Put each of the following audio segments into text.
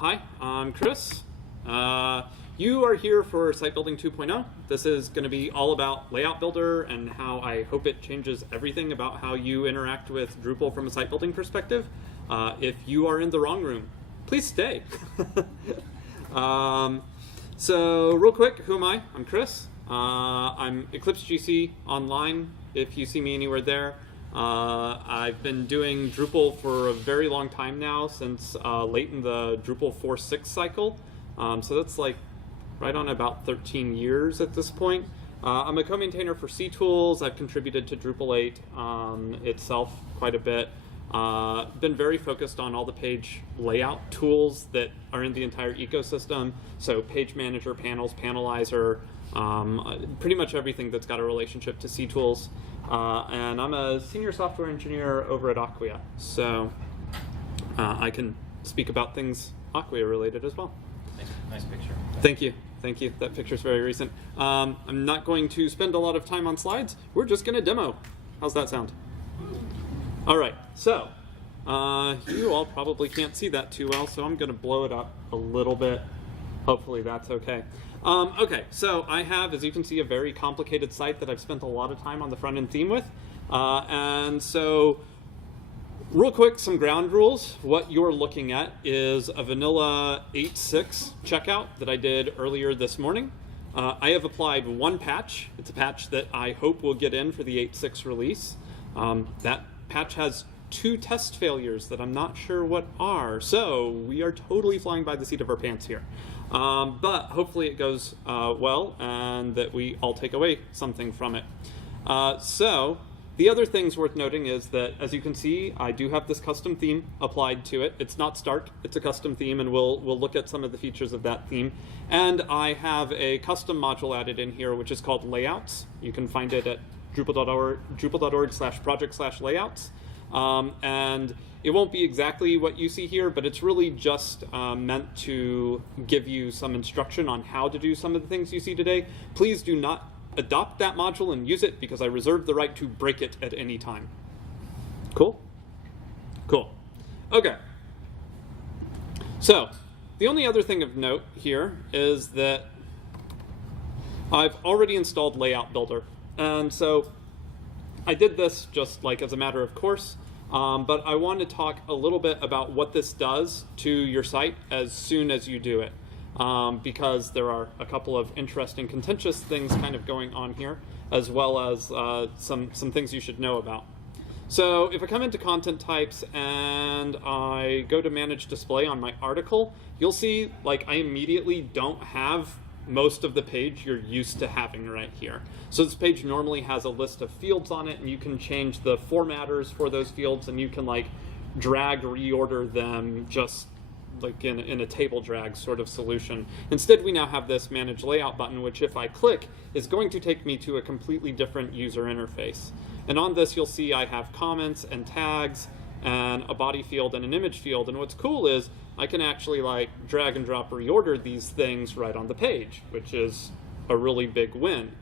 Hi, I'm Chris. You are here for Site Building 2.0. This is going to be all about Layout Builder and how I hope it changes everything about how you interact with Drupal from a site building perspective. If you are in the wrong room, please stay. So real quick, who am I? I'm Chris. I'm Eclipse GC online, if you see me anywhere there. I've been doing Drupal for a very long time now, since late in the Drupal 4.6 cycle. So that's like right on about 13 years at this point. I'm a co-maintainer for CTools. I've contributed to Drupal 8 itself quite a bit. Been very focused on all the page layout tools that are in the entire ecosystem. So Page Manager, Panels, Panelizer, pretty much everything that's got a relationship to CTools. And I'm a senior software engineer over at Acquia. So I can speak about things Acquia related as well. Nice picture. Thank you. Thank you. That picture's very recent. I'm not going to spend a lot of time on slides. We're just going to demo. How's that sound? All right. So you all probably can't see that too well, so I'm going to blow it up a little bit. Hopefully that's okay. Okay, so I have, as you can see, a very complicated site that I've spent a lot of time on the front-end theme with. And so real quick, some ground rules. What you're looking at is a vanilla 8.6 checkout that I did earlier this morning. I have applied one patch. It's a patch that I hope will get in for the 8.6 release. That patch has 2 test failures that I'm not sure what are. So we are totally flying by the seat of our pants here. But hopefully it goes well and that we all take away something from it. So the other things worth noting is that, as you can see, I do have this custom theme applied to it. It's not Stark, it's a custom theme, and we'll look at some of the features of that theme. And I have a custom module added in here, which is called Layouts. You can find it at drupal.org/project/layouts. And it won't be exactly what you see here, but it's really just meant to give you some instruction on how to do some of the things you see today. Please do not adopt that module and use it, because I reserve the right to break it at any time. Cool? Cool. Okay. So the only other thing of note here is that I've already installed Layout Builder. And so I did this just like as a matter of course, but I want to talk a little bit about what this does to your site as soon as you do it, because there are a couple of interesting contentious things kind of going on here, as well as some things you should know about. So if I come into content types and I go to manage display on my article, you'll see like I immediately don't have most of the page you're used to having right here. So this page normally has a list of fields on it, and you can change the formatters for those fields, and you can like drag, reorder them just like in a table drag sort of solution. Instead, we now have this Manage Layout button, which if I click is going to take me to a completely different user interface. And on this, you'll see I have comments and tags and a body field and an image field. And what's cool is I can actually like drag and drop reorder these things right on the page, which is a really big win.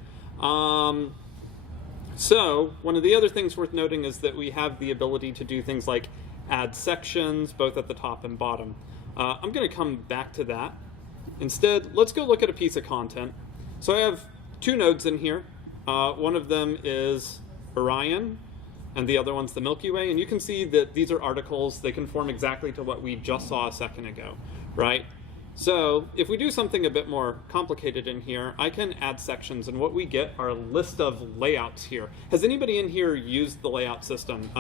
So one of the other things worth noting is that we have the ability to do things like add sections, both at the top and bottom. I'm going to come back to that. Instead, let's go look at a piece of content. So I have 2 nodes in here. One of them is Orion, and the other one's the Milky Way. And you can see that these are articles. They conform exactly to what we just saw a second ago, right? So if we do something a bit more complicated in here, I can add sections, and what we get are a list of layouts here. Has anybody in here used the layout system?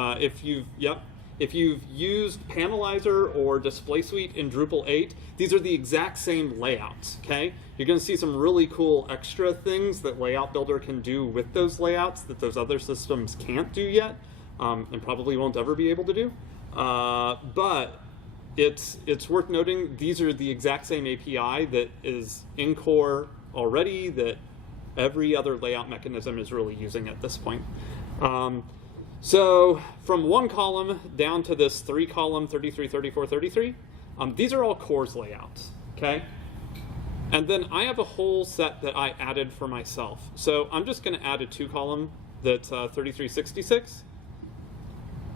If you've used Panelizer or Display Suite in Drupal 8, these are the exact same layouts, okay? You're going to see some really cool extra things that Layout Builder can do with those layouts that those other systems can't do yet, and probably won't ever be able to do. But it's worth noting these are the exact same API that is in core already, that every other layout mechanism is really using at this point. So from 1 column down to this 3 column, 33, 34, 33, these are all cores layouts, okay? And then I have a whole set that I added for myself. So I'm just going to add a 2 column that's 3366.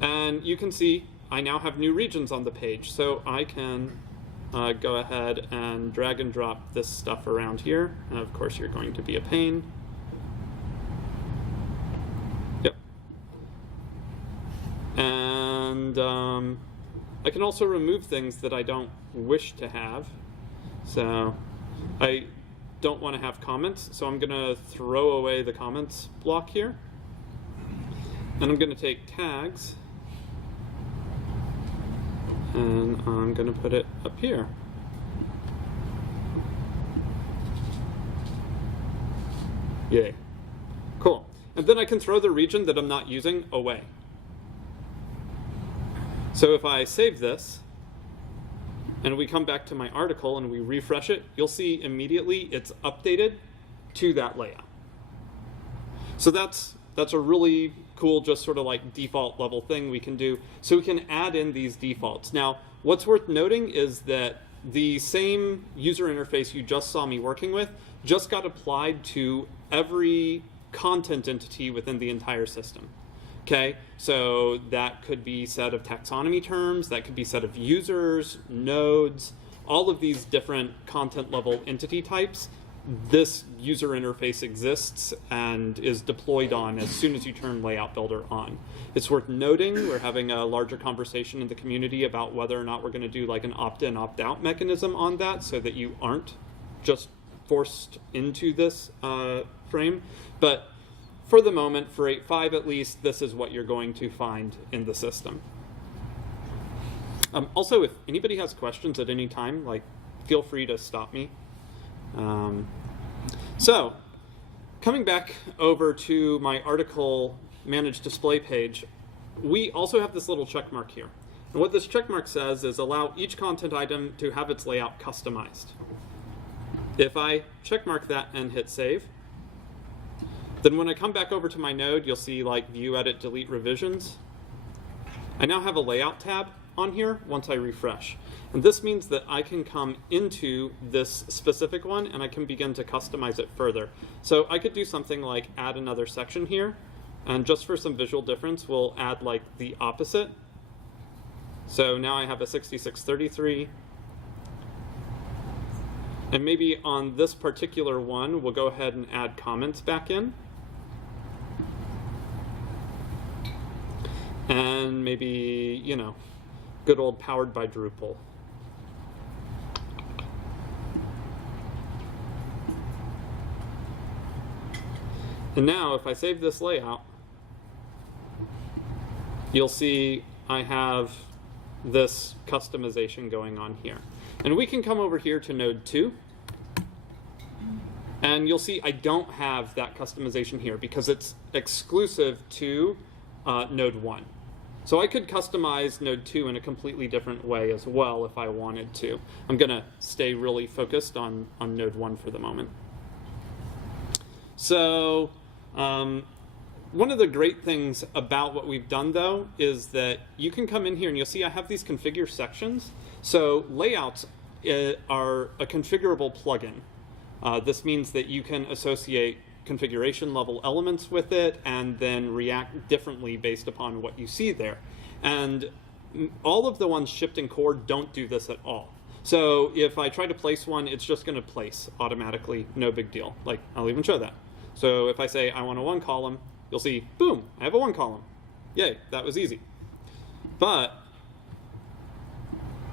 And you can see I now have new regions on the page. So I can go ahead and drag and drop this stuff around here. And of course, you're going to be a pain. Yep. And I can also remove things that I don't wish to have. So I don't want to have comments, so I'm going to throw away the comments block here. And I'm going to take tags, and I'm going to put it up here. Yay. Cool. And then I can throw the region that I'm not using away. So if I save this, and we come back to my article and we refresh it, you'll see immediately it's updated to that layout. So that's a really cool, just sort of like default level thing we can do. So we can add in these defaults. Now, what's worth noting is that the same user interface you just saw me working with just got applied to every content entity within the entire system. Okay, so that could be set of taxonomy terms, that could be set of users, nodes, all of these different content level entity types. This user interface exists and is deployed on as soon as you turn Layout Builder on. It's worth noting we're having a larger conversation in the community about whether or not we're going to do like an opt-in, opt-out mechanism on that so that you aren't just forced into this frame. But for the moment, for 8.5 at least, this is what you're going to find in the system. Also, if anybody has questions at any time, like, feel free to stop me. So, coming back over to my article manage display page, we also have this little check mark here. And what this check mark says is allow each content item to have its layout customized. If I check mark that and hit save, then when I come back over to my node, you'll see like view, edit, delete, revisions. I now have a layout tab on here once I refresh. And this means that I can come into this specific one and I can begin to customize it further. So I could do something like add another section here. And just for some visual difference, we'll add like the opposite. So now I have a 6633. And maybe on this particular one, we'll go ahead and add comments back in. And maybe, you know, good old powered by Drupal. And now if I save this layout, you'll see I have this customization going on here. And we can come over here to node 2. And you'll see I don't have that customization here because it's exclusive to node 1. So I could customize node 2 in a completely different way as well if I wanted to. I'm going to stay really focused on node 1 for the moment. So one of the great things about what we've done, though, is that you can come in here and you'll see I have these configure sections. So layouts are a configurable plugin. This means that you can associate configuration level elements with it and then react differently based upon what you see there. And all of the ones shipped in core don't do this at all. So if I try to place one, it's just going to place automatically, no big deal. Like, I'll even show that. So if I say I want a 1 column, you'll see, boom, I have a 1 column. Yay, that was easy. But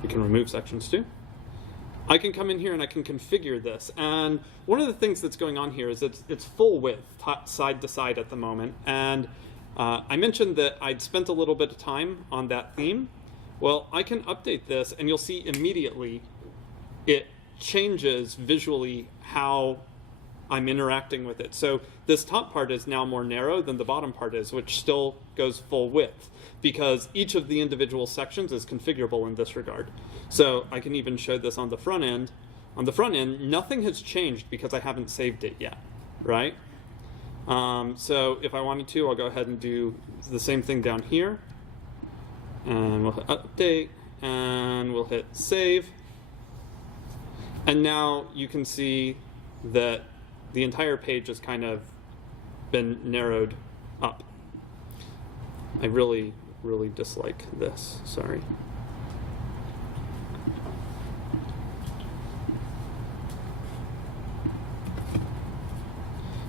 you can remove sections too. I can come in here and I can configure this. And one of the things that's going on here is it's full width, side to side at the moment. And I mentioned that I'd spent a little bit of time on that theme. Well, I can update this and you'll see immediately it changes visually how I'm interacting with it. So this top part is now more narrow than the bottom part is, which still goes full width, because each of the individual sections is configurable in this regard. So I can even show this on the front end. On the front end, nothing has changed because I haven't saved it yet, right? So if I wanted to, I'll go ahead and do the same thing down here. And we'll hit update, and we'll hit save. And now you can see that the entire page has kind of been narrowed up. I really, really dislike this, sorry.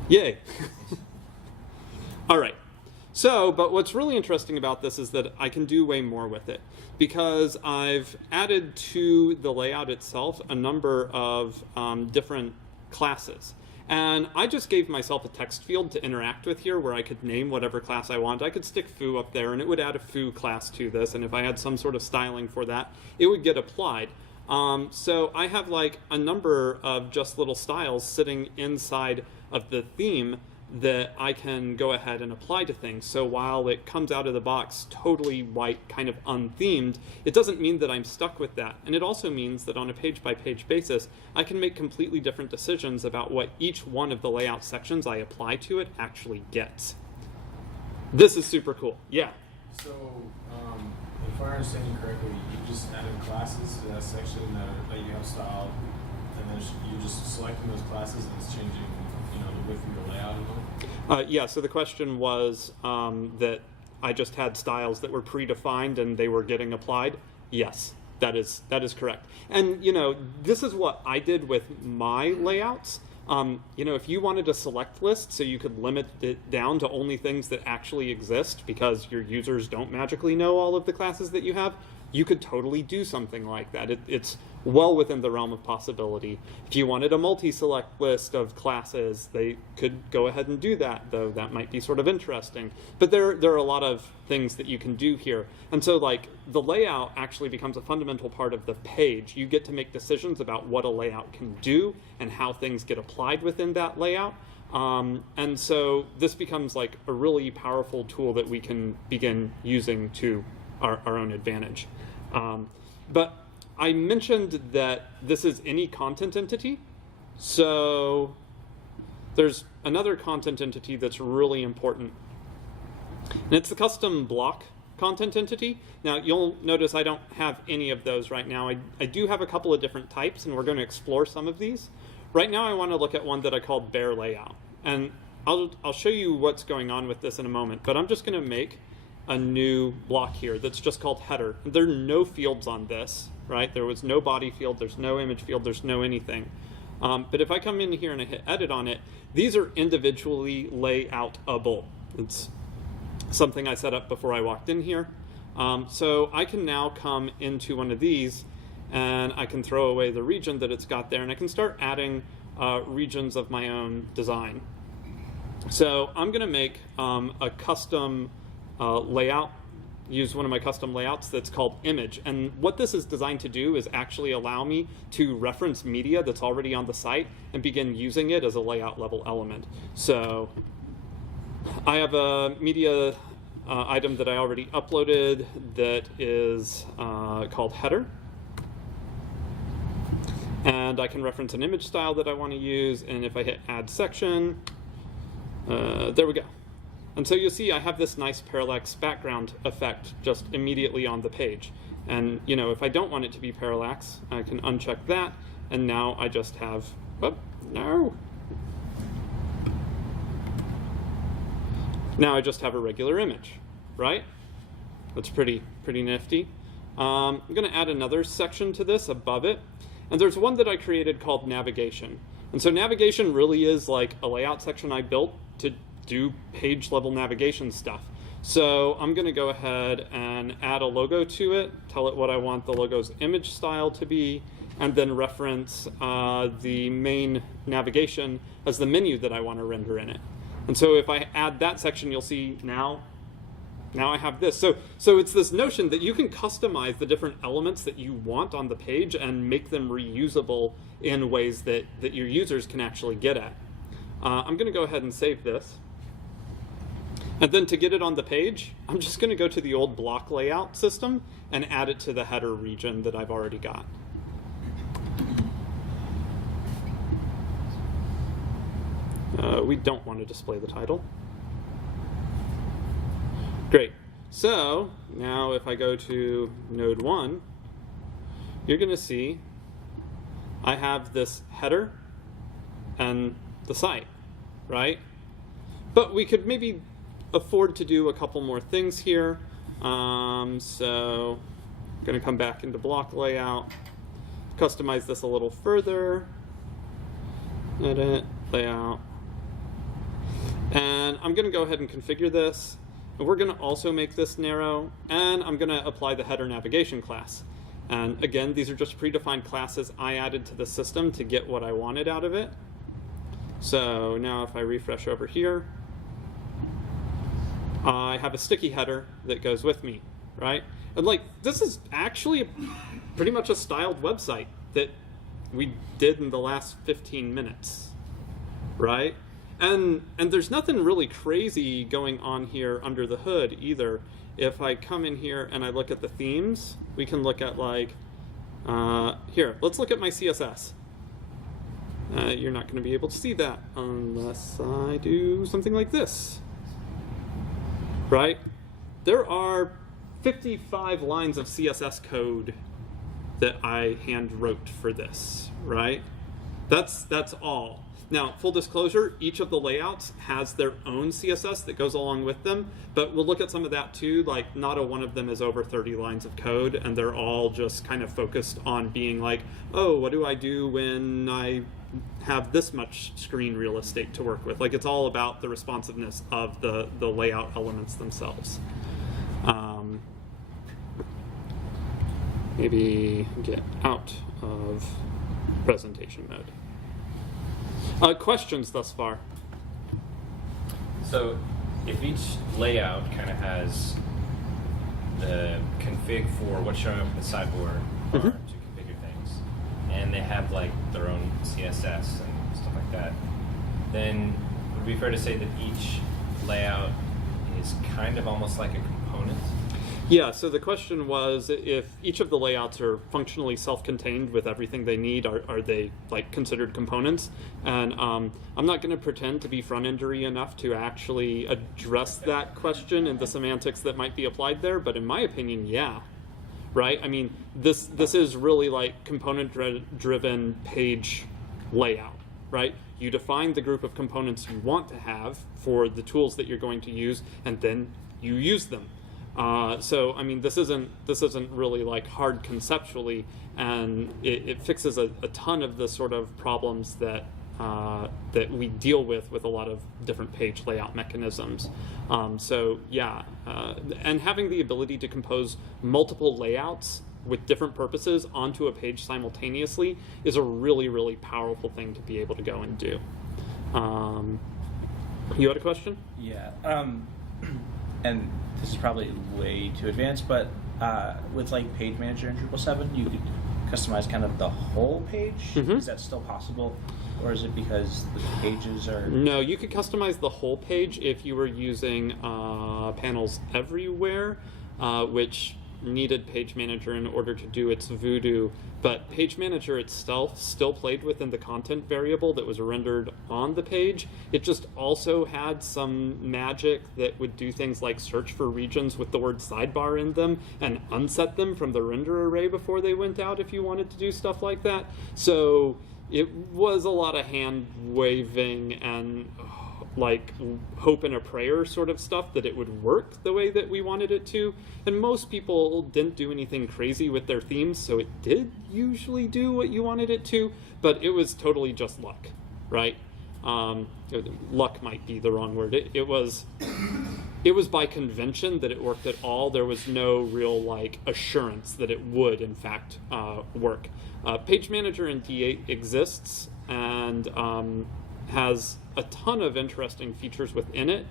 Yay. All right. So, but what's really interesting about this is that I can do way more with it because I've added to the layout itself a number of different classes. And I just gave myself a text field to interact with here where I could name whatever class I want. I could stick foo up there and it would add a foo class to this. And if I had some sort of styling for that, it would get applied. So I have like a number of just little styles sitting inside of the theme that I can go ahead and apply to things. So while it comes out of the box totally white, kind of unthemed, it doesn't mean that I'm stuck with that. And it also means that on a page-by-page basis, I can make completely different decisions about what each one of the layout sections I apply to it actually gets. This is super cool. Yeah? So, if I understand you correctly, you just added classes to that section that you have styled, and then you're just selecting those classes and it's changing, the width of your layout and all? Yeah, so the question was that I just had styles that were predefined and they were getting applied. Yes, that is correct. And, this is what I did with my layouts. If you wanted a select list so you could limit it down to only things that actually exist because your users don't magically know all of the classes that you have, you could totally do something like that. It's well within the realm of possibility. If you wanted a multi-select list of classes, they could go ahead and do that, though that might be sort of interesting. But there are a lot of things that you can do here. And so the layout actually becomes a fundamental part of the page. You get to make decisions about what a layout can do and how things get applied within that layout. And so this becomes like a really powerful tool that we can begin using to our own advantage. But I mentioned that this is any content entity. So there's another content entity that's really important. And it's the custom block content entity. Now you'll notice I don't have any of those right now. I do have a couple of different types and we're going to explore some of these. Right now I want to look at one that I call bare layout. And I'll show you what's going on with this in a moment, but I'm just going to make a new block here that's just called header. There are no fields on this, right? There was no body field, there's no image field, there's no anything. But if I come in here and I hit edit on it, these are individually layoutable. It's something I set up before I walked in here. So I can now come into one of these and I can throw away the region that it's got there and I can start adding regions of my own design. So I'm gonna make a custom layout, use one of my custom layouts that's called image. And what this is designed to do is actually allow me to reference media that's already on the site and begin using it as a layout level element. So I have a media item that I already uploaded that is called header. And I can reference an image style that I want to use. And if I hit add section, there we go. And so you'll see I have this nice parallax background effect just immediately on the page. And if I don't want it to be parallax, I can uncheck that. And now I just have, no. Now I just have a regular image, right? That's pretty nifty. I'm going to add another section to this above it. And there's one that I created called navigation. And so navigation really is like a layout section I built to do page level navigation stuff. So I'm going to go ahead and add a logo to it, tell it what I want the logo's image style to be, and then reference the main navigation as the menu that I want to render in it. And so if I add that section, you'll see now I have this. So it's this notion that you can customize the different elements that you want on the page and make them reusable in ways that your users can actually get at. I'm going to go ahead and save this. And then to get it on the page, I'm just going to go to the old block layout system and add it to the header region that I've already got. We don't want to display the title. Great. So now if I go to node 1, you're going to see I have this header and the site, right? But we could maybe afford to do a couple more things here. So I'm going to come back into block layout, customize this a little further, edit, layout, And I'm going to go ahead and configure this. And we're going to also make this narrow. And I'm going to apply the header navigation class. And again, these are just predefined classes I added to the system to get what I wanted out of it. So now if I refresh over here, I have a sticky header that goes with me, right? And like, this is actually pretty much a styled website that we did in the last 15 minutes, right? And there's nothing really crazy going on here under the hood either. If I come in here and I look at the themes, we can look at like, here, let's look at my CSS. You're not going to be able to see that unless I do something like this, right? There are 55 lines of CSS code that I hand wrote for this, right? That's all. Now, full disclosure, each of the layouts has their own CSS that goes along with them, but we'll look at some of that too. Like, not a one of them is over 30 lines of code, and they're all just kind of focused on being like, oh, what do I do when I have this much screen real estate to work with? Like, it's all about the responsiveness of the layout elements themselves. Maybe get out of presentation mode. Questions thus far? So if each layout kind of has the config for what's showing up in the sideboard bar to configure things, and they have like their own CSS and stuff like that, then would it be fair to say that each layout is kind of almost like a component? Yeah, so the question was, if each of the layouts are functionally self-contained with everything they need, are they like considered components? And I'm not going to pretend to be front-endery enough to actually address that question and the semantics that might be applied there, but in my opinion, yeah. Right? I mean, this is really like component-driven page layout, right? You define the group of components you want to have for the tools that you're going to use, and then you use them. So I mean, this isn't really like hard conceptually, and it fixes a ton of the sort of problems that that we deal with a lot of different page layout mechanisms. So yeah, and having the ability to compose multiple layouts with different purposes onto a page simultaneously is a really, really powerful thing to be able to go and do. You had a question? Yeah. And this is probably way too advanced, but with like Page Manager in Drupal 7, you could customize kind of the whole page. Is that still possible? Or is it because the pages are... No, you could customize the whole page if you were using panels everywhere, which needed Page Manager in order to do its voodoo. But Page Manager itself still played within the content variable that was rendered on the page. It just also had some magic that would do things like search for regions with the word sidebar in them and unset them from the render array before they went out if you wanted to do stuff like that. So it was a lot of hand waving and like hope and a prayer sort of stuff that it would work the way that we wanted it to. And most people didn't do anything crazy with their themes, so it did usually do what you wanted it to, but it was totally just luck, right? Luck might be the wrong word. It was by convention that it worked at all. There was no real like assurance that it would in fact work. Page Manager in D8 exists and has a ton of interesting features within it.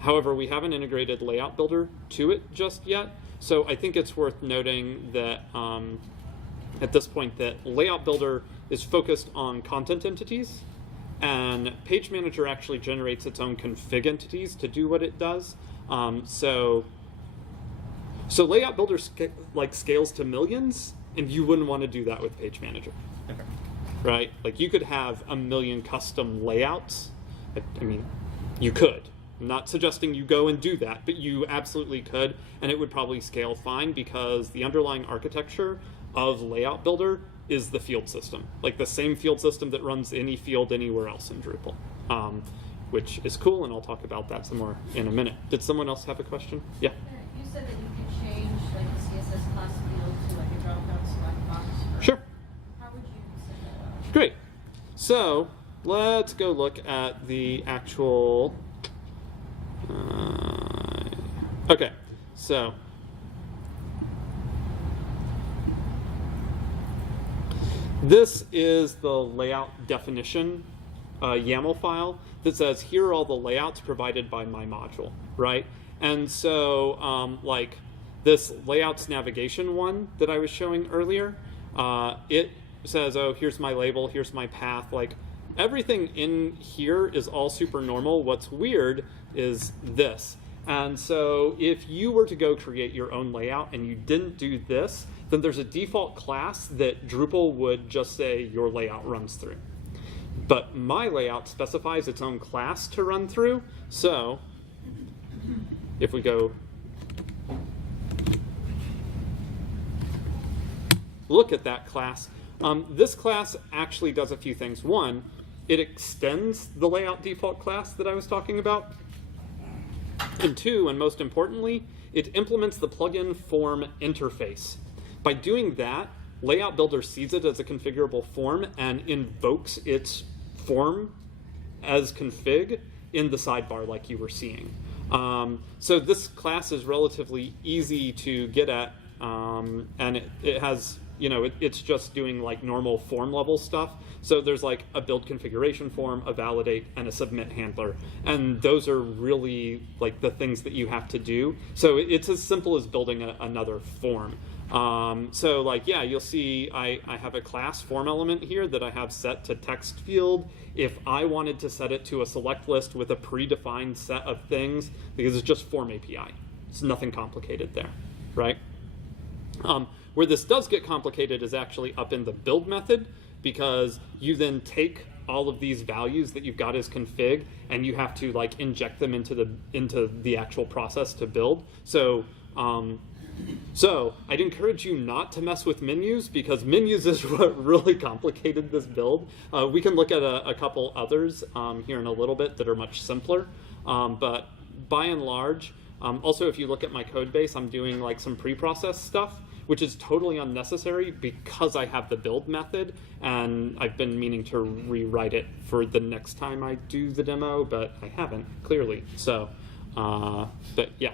However, we haven't integrated Layout Builder to it just yet. So I think it's worth noting that at this point that Layout Builder is focused on content entities, and Page Manager actually generates its own config entities to do what it does. So Layout Builder scales to millions, and you wouldn't want to do that with Page Manager. Okay. Right? Like, you could have 1 million custom layouts. I mean, you could. I'm not suggesting you go and do that, but you absolutely could, and it would probably scale fine because the underlying architecture of Layout Builder is the field system. Like the same field system that runs any field anywhere else in Drupal, which is cool, and I'll talk about that some more in a minute. Did someone else have a question? Yeah? You said that you could change like the CSS class field to like a drop-down select box. Sure. How would you set that up? Great. So let's go look at the actual Okay, so this is the layout definition YAML file that says here are all the layouts provided by my module, right? And so like this layouts navigation one that I was showing earlier, it says, oh, here's my label, here's my path. Like everything in here is all super normal. What's weird is this. And so if you were to go create your own layout and you didn't do this, then there's a default class that Drupal would just say your layout runs through. But my layout specifies its own class to run through. So if we go look at that class, this class actually does a few things. One, it extends the layout default class that I was talking about. And two, and most importantly, it implements the plugin form interface. By doing that, Layout Builder sees it as a configurable form and invokes its form as config in the sidebar like you were seeing. So this class is relatively easy to get at, and it has, you know, it's just doing like normal form level stuff. So there's like a build configuration form, a validate, and a submit handler. And those are really like the things that you have to do. So it's as simple as building another form. So like, yeah, you'll see I have a class form element here that I have set to text field. If I wanted to set it to a select list with a predefined set of things, because it's just form API. It's nothing complicated there, right? Where this does get complicated is actually up in the build method, because you then take all of these values that you've got as config and you have to like inject them into the actual process to build. So I'd encourage you not to mess with menus, because menus is what really complicated this build. We can look at a couple others here in a little bit that are much simpler, but by and large, also if you look at my code base, I'm doing like some pre-process stuff, which is totally unnecessary because I have the build method, and I've been meaning to rewrite it for the next time I do the demo, but I haven't, clearly. So, but yeah.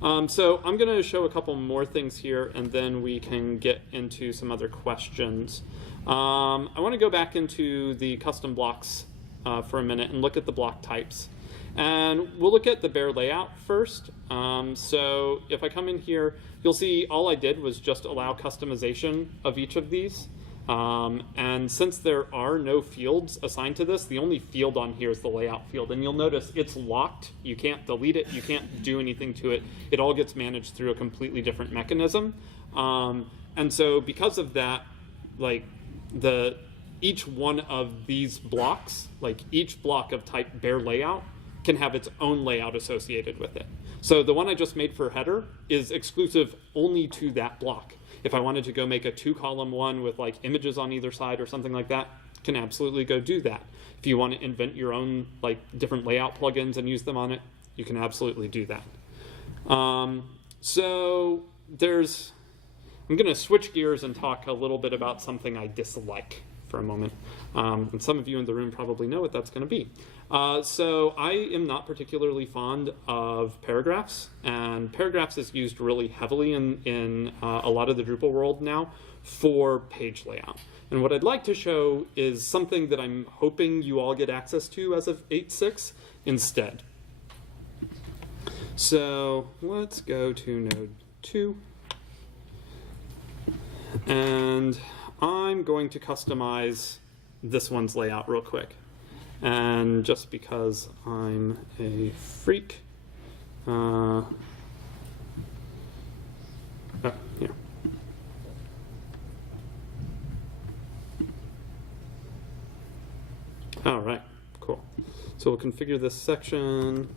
So I'm going to show a couple more things here, and then we can get into some other questions. I want to go back into the custom blocks for a minute and look at the block types. And we'll look at the bare layout first. So if I come in here, you'll see all I did was just allow customization of each of these. And since there are no fields assigned to this, the only field on here is the layout field. And you'll notice it's locked. You can't delete it. You can't do anything to it. It all gets managed through a completely different mechanism. And so because of that, like each one of these blocks, like each block of type bare layout, can have its own layout associated with it. So the one I just made for header is exclusive only to that block. If I wanted to go make a 2-column one with like images on either side or something like that, can absolutely go do that. If you want to invent your own like different layout plugins and use them on it, you can absolutely do that. So I'm going to switch gears and talk a little bit about something I dislike for a moment. And some of you in the room probably know what that's going to be. So I am not particularly fond of paragraphs, and paragraphs is used really heavily in a lot of the Drupal world now for page layout. And what I'd like to show is something that I'm hoping you all get access to as of 8.6 instead. So let's go to node 2. And I'm going to customize this one's layout real quick. And just because I'm a freak, here. All right, cool. So we'll configure this section.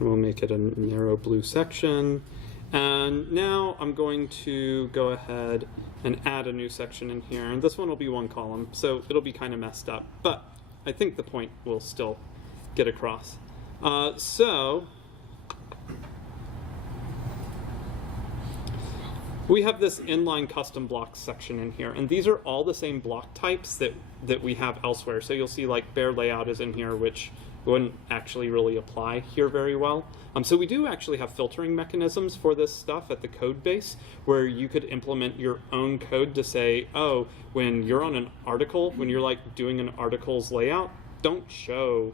We'll make it a narrow blue section. And now I'm going to go ahead and add a new section in here. And this one will be 1 column, so it'll be kind of messed up. But I think the point will still get across. So we have this inline custom blocks section in here. And these are all the same block types that we have elsewhere. So you'll see like bare layout is in here, which wouldn't actually really apply here very well. So we do actually have filtering mechanisms for this stuff at the code base, where you could implement your own code to say, oh, when you're on an article, when you're like doing an article's layout, don't show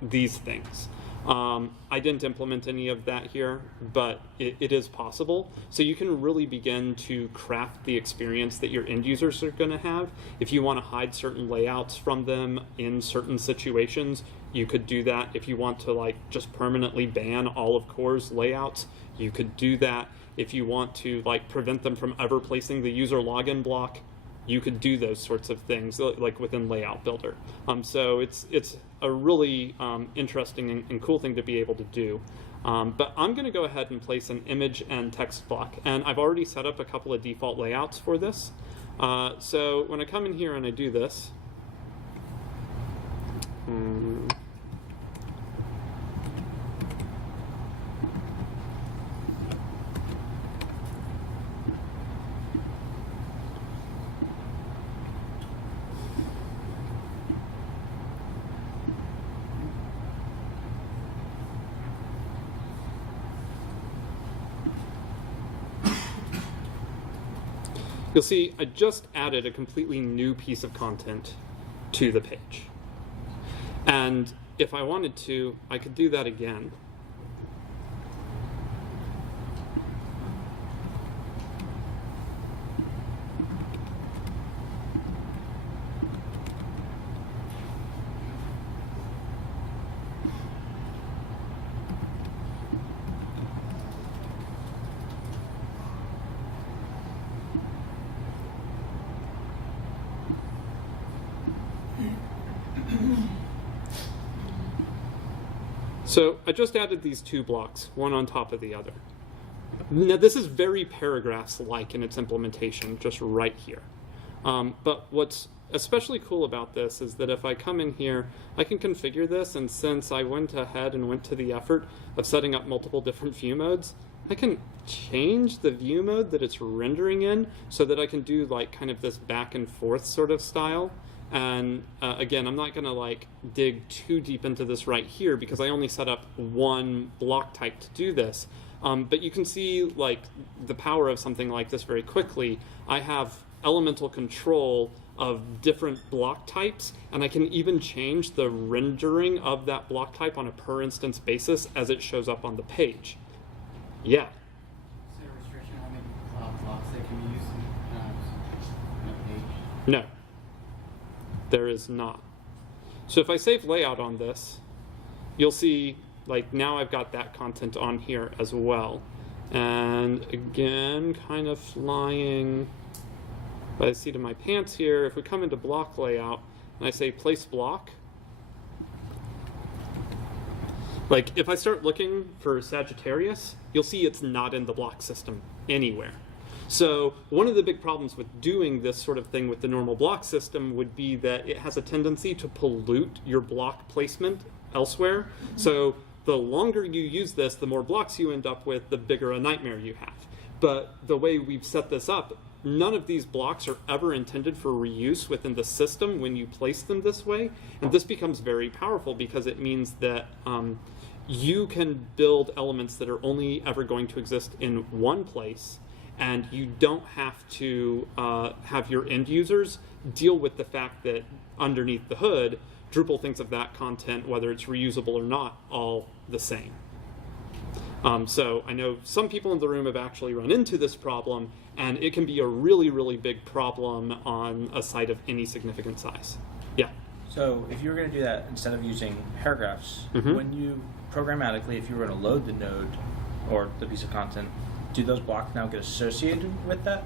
these things. I didn't implement any of that here, but it is possible. So you can really begin to craft the experience that your end users are going to have. If you want to hide certain layouts from them in certain situations, you could do that. If you want to like just permanently ban all of Core's layouts, you could do that. If you want to like prevent them from ever placing the user login block, you could do those sorts of things like within Layout Builder. So it's a really interesting and cool thing to be able to do. But I'm going to go ahead and place an image and text block. And I've already set up a couple of default layouts for this. So when I come in here and I do this, you'll see I just added a completely new piece of content to the page. And if I wanted to, I could do that again. So I just added these two blocks, one on top of the other. Now this is very paragraphs-like in its implementation, just right here. But what's especially cool about this is that if I come in here, I can configure this, and since I went ahead and went to the effort of setting up multiple different view modes, I can change the view mode that it's rendering in so that I can do like kind of this back and forth sort of style. And again, I'm not going to like dig too deep into this right here because I only set up one block type to do this. But you can see like the power of something like this very quickly. I have elemental control of different block types, and I can even change the rendering of that block type on a per instance basis as it shows up on the page. Yeah. Is there a restriction on how many blocks that can be used on a page? No. There is not. So if I save layout on this, you'll see like now I've got that content on here as well. And again, kind of flying by the seat of my pants here, if we come into block layout and I say place block, like if I start looking for Sagittarius, you'll see it's not in the block system anywhere. So one of the big problems with doing this sort of thing with the normal block system would be that it has a tendency to pollute your block placement elsewhere. So the longer you use this, the more blocks you end up with, the bigger a nightmare you have. But the way we've set this up, none of these blocks are ever intended for reuse within the system when you place them this way. And this becomes very powerful because it means that you can build elements that are only ever going to exist in one place, and you don't have to have your end users deal with the fact that underneath the hood, Drupal thinks of that content, whether it's reusable or not, all the same. So I know some people in the room have actually run into this problem, and it can be a really, really big problem on a site of any significant size. Yeah? So if you were going to do that instead of using paragraphs, when you programmatically, if you were going to load the node or the piece of content, do those blocks now get associated with that?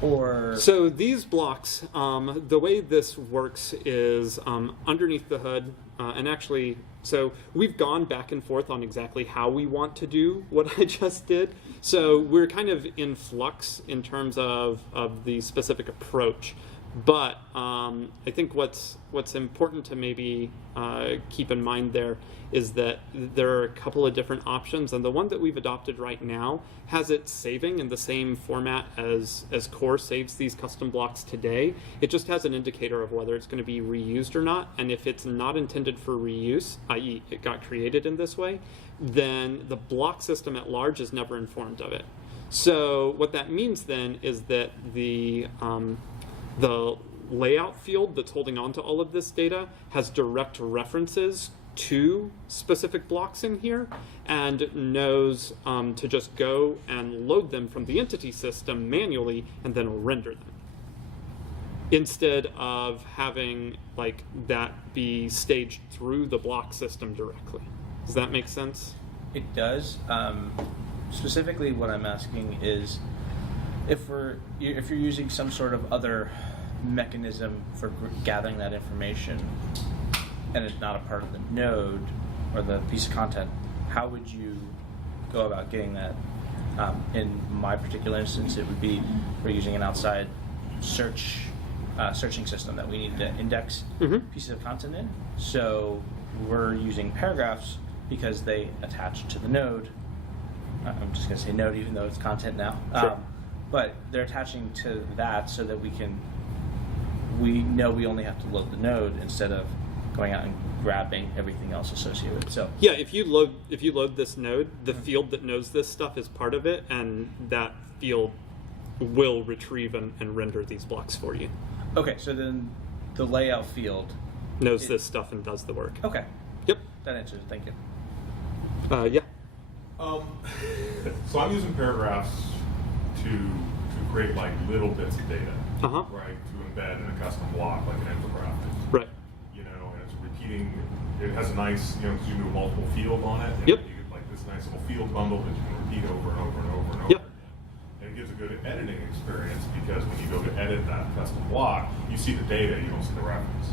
Or so these blocks, the way this works is underneath the hood, and actually, so we've gone back and forth on exactly how we want to do what I just did. So we're kind of in flux in terms of the specific approach. But I think what's important to maybe keep in mind there is that there are a couple of different options, and the one that we've adopted right now has it saving in the same format as Core saves these custom blocks today. It just has an indicator of whether it's going to be reused or not, and if it's not intended for reuse, i.e. it got created in this way, then the block system at large is never informed of it. So what that means then is that the layout field that's holding on to all of this data has direct references to specific blocks in here and knows to just go and load them from the entity system manually and then render them, instead of having like that be staged through the block system directly. Does that make sense? It does. Specifically, what I'm asking is if you're using some sort of other mechanism for gathering that information, and it's not a part of the node or the piece of content, how would you go about getting that? In my particular instance, it would be we're using an outside searching system that we need to index pieces of content in. So we're using paragraphs because they attach to the node. I'm just going to say node even though it's content now. Sure. But they're attaching to that so that we know we only have to load the node instead of going out and grabbing everything else associated with it. So yeah, if you load this node, the field that knows this stuff is part of it, and that field will retrieve and render these blocks for you. Okay, so then the layout field Knows this stuff and does the work. Okay, Yep. that answers it. Thank you. Yeah. So I'm using paragraphs to create like little bits of data, Uh-huh. right? To embed in a custom block like an infographic. Right. You know, and it's repeating. It has a nice, you know, because you do multiple field on it. And Yep. You get like this nice little field bundle that you can repeat over and over and over and over. Yep. Again. And it gives a good editing experience because when you go to edit that custom block, you see the data, you don't see the reference.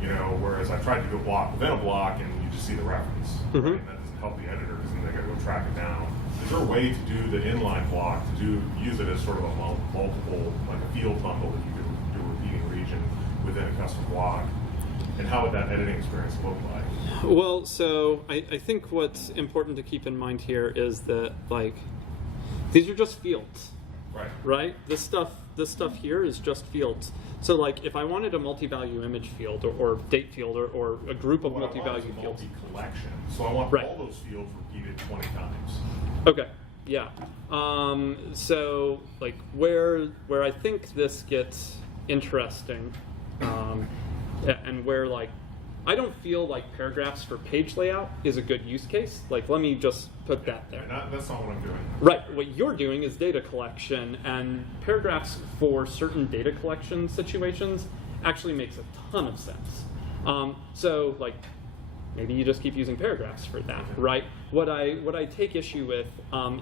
You know, whereas I tried to go block within a block and you just see the reference. Mhm. Right? And that doesn't help the editor because then they got to go track it down. Is there a way to do the inline block to use it as sort of a multiple, like a field bundle that you could do a repeating region within a custom block? And how would that editing experience look like? Well, so I think what's important to keep in mind here is that, like, these are just fields, Right. right? This stuff here is just fields. So, like, if I wanted a multi-value image field or date field or a group of What I want multi-value is a fields. multi-collection. So I want Right. all those fields repeated 20 times. Okay. Yeah. So, like, where I think this gets interesting, and where, like, I don't feel like paragraphs for page layout is a good use case. Like, let me just put that there. And that's not what I'm doing. Right. What you're doing is data collection, and paragraphs for certain data collection situations actually makes a ton of sense. So, like, maybe you just keep using paragraphs for that, right? What I take issue with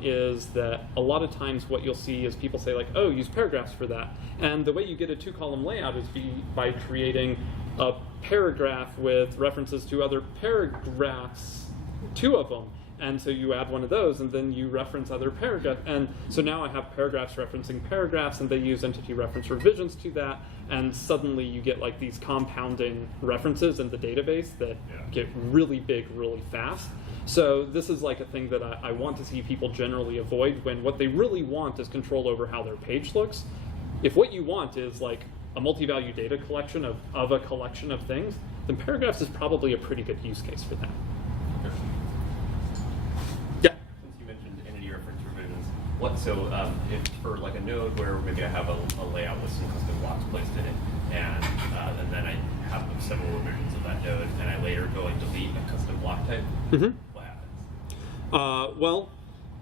is that a lot of times what you'll see is people say, like, oh, use paragraphs for that. And the way you get a 2-column layout is by creating a paragraph with references to other paragraphs, 2 of them. And so you add one of those, and then you reference other paragraphs. And so now I have paragraphs referencing paragraphs, and they use entity reference revisions to that. And suddenly you get like these compounding references in the database that get really big really fast. So this is like a thing that I want to see people generally avoid when what they really want is control over how their page looks. If what you want is like a multi-value data collection of a collection of things, then paragraphs is probably a pretty good use case for that. Yeah. Since you mentioned entity reference revisions, if for like a node where maybe I have a layout with some custom blocks placed in it, and then I have several revisions of that node, and I later go and delete a custom block type, what happens? Well,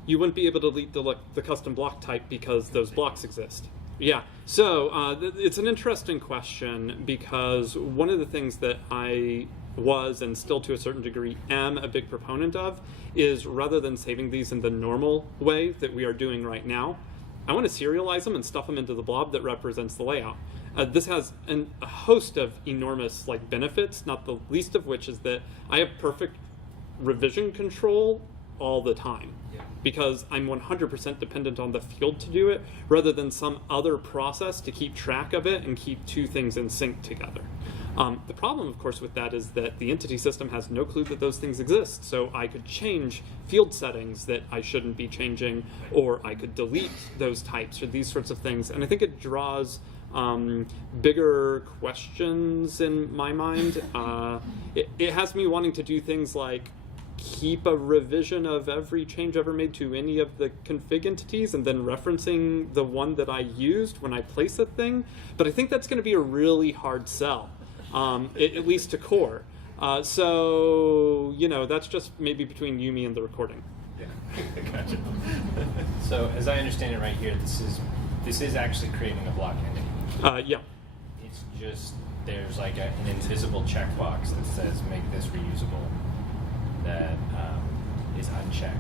you wouldn't be able to delete the custom block type because those blocks exist. Yeah, so it's an interesting question because one of the things that I was and still to a certain degree am a big proponent of is rather than saving these in the normal way that we are doing right now, I want to serialize them and stuff them into the blob that represents the layout. This has a host of enormous like benefits, not the least of which is that I have perfect revision control all the time. Yeah. because I'm 100% dependent on the field to do it rather than some other process to keep track of it and keep two things in sync together. The problem, of course, with that is that the entity system has no clue that those things exist. So I could change field settings that I shouldn't be changing, or I could delete those types or these sorts of things. And I think it draws bigger questions in my mind. It has me wanting to do things like keep a revision of every change ever made to any of the config entities and then referencing the one that I used when I place a thing. But I think that's going to be a really hard sell, at least to core. So, you know, that's just maybe between you, me, and the recording. Yeah, gotcha. So as I understand it right here, this is actually creating a block entity. Yeah. It's just, there's like an invisible checkbox that says make this reusable that is unchecked.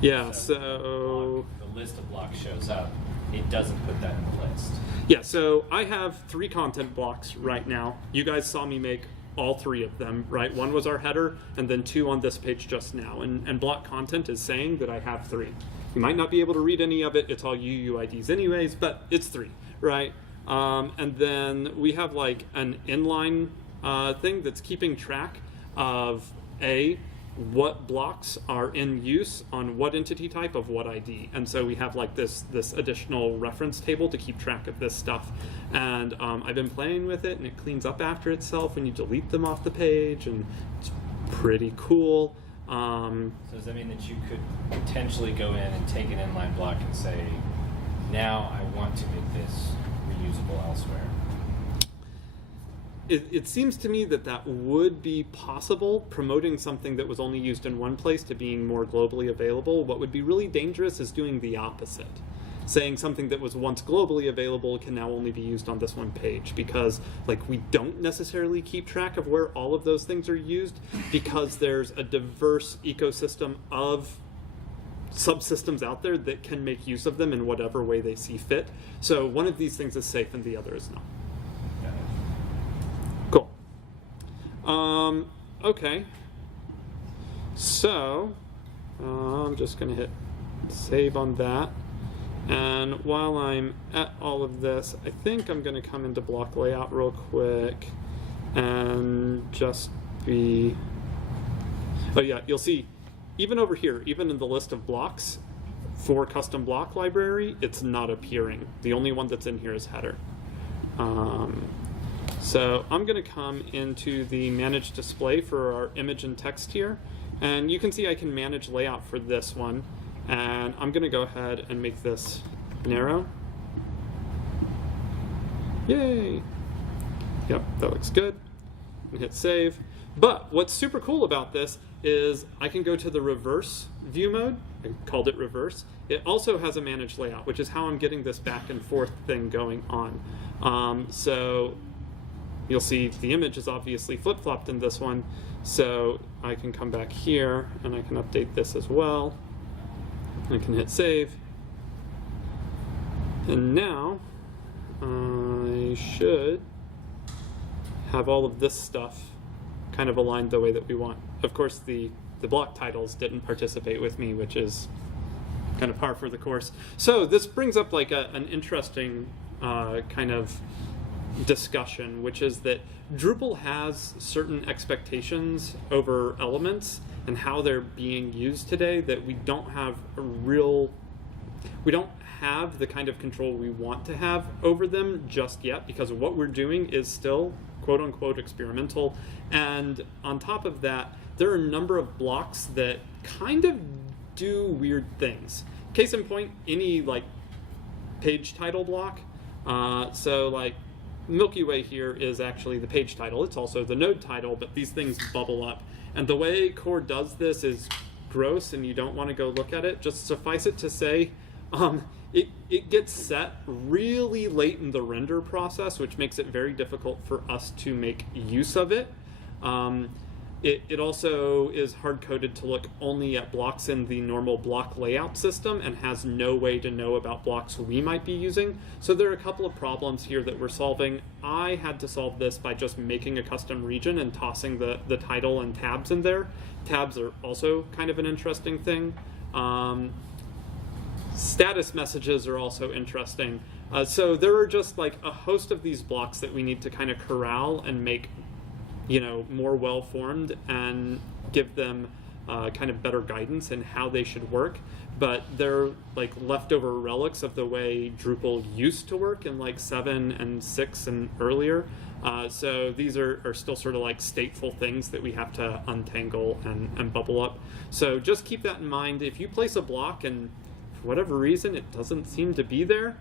Yeah, so the list of blocks shows up. It doesn't put that in the list. Yeah, so I have 3 content blocks right now. You guys saw me make all 3 of them, right? One was our header, and then 2 on this page just now. And block content is saying that I have 3. You might not be able to read any of it. It's all UUIDs anyways, but it's 3, right? And then we have like an inline thing that's keeping track of what blocks are in use on what entity type of what ID. And so we have like this additional reference table to keep track of this stuff. And I've been playing with it, and it cleans up after itself when you delete them off the page, and it's pretty cool. So does that mean that you could potentially go in and take an inline block and say, now I want to make this reusable elsewhere? It seems to me that would be possible, promoting something that was only used in one place to being more globally available. What would be really dangerous is doing the opposite, saying something that was once globally available can now only be used on this one page, because like we don't necessarily keep track of where all of those things are used, because there's a diverse ecosystem of subsystems out there that can make use of them in whatever way they see fit. So one of these things is safe and the other is not. Cool. Okay. So I'm just going to hit save on that. And while I'm at all of this, I think I'm going to come into block layout real quick and just be... Oh yeah, you'll see, even over here, even in the list of blocks for custom block library, it's not appearing. The only one that's in here is header. So I'm going to come into the manage display for our image and text here, and you can see I can manage layout for this one, and I'm going to go ahead and make this narrow. Yay! Yep, that looks good. And hit save. But what's super cool about this is I can go to the reverse view mode. I called it reverse. It also has a manage layout, which is how I'm getting this back and forth thing going on. So you'll see the image is obviously flip-flopped in this one, so I can come back here and I can update this as well. I can hit save. And now I should have all of this stuff kind of aligned the way that we want. Of course, the block titles didn't participate with me, which is kind of par for the course. So this brings up like an interesting kind of discussion, which is that Drupal has certain expectations over elements and how they're being used today that we don't have the kind of control we want to have over them just yet, because what we're doing is still quote unquote experimental. And on top of that, there are a number of blocks that kind of do weird things. Case in point, any like page title block. So like Milky Way here is actually the page title. It's also the node title, but these things bubble up. And the way core does this is gross, and you don't want to go look at it. Just suffice it to say, it gets set really late in the render process, which makes it very difficult for us to make use of it. It also is hard-coded to look only at blocks in the normal block layout system and has no way to know about blocks we might be using. So there are a couple of problems here that we're solving. I had to solve this by just making a custom region and tossing the title and tabs in there. Tabs are also kind of an interesting thing. Status messages are also interesting. So there are just like a host of these blocks that we need to kind of corral and make, more well-formed and give them kind of better guidance in how they should work. But they're like leftover relics of the way Drupal used to work in like 7 and 6 and earlier. So these are still sort of like stateful things that we have to untangle and bubble up. So just keep that in mind. If you place a block and for whatever reason it doesn't seem to be there,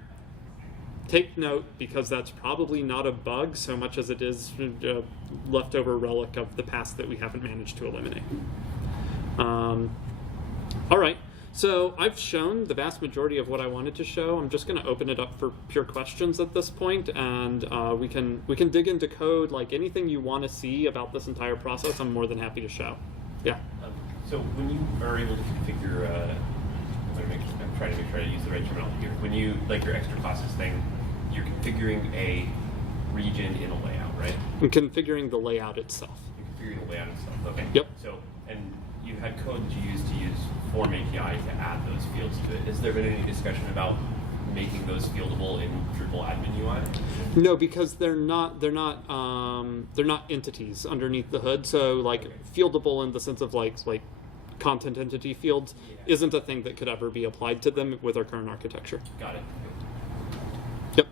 take note, because that's probably not a bug so much as it is a leftover relic of the past that we haven't managed to eliminate. All right. So I've shown the vast majority of what I wanted to show. I'm just going to open it up for pure questions at this point, and we can dig into code, like anything you want to see about this entire process. I'm more than happy to show. Yeah. So when you are able to configure, I'm trying to make sure I use the right terminology here. When you like your extra classes thing, you're configuring a region in a layout, right? I'm configuring the layout itself. You're configuring the layout itself. Okay. Yep. So and you had code that you used to use Form API to add those fields to it. Has there been any discussion about making those fieldable in Drupal admin UI? No, because they're not entities underneath the hood. So like fieldable in the sense of like content entity fields isn't a thing that could ever be applied to them with our current architecture. Got it. Yep.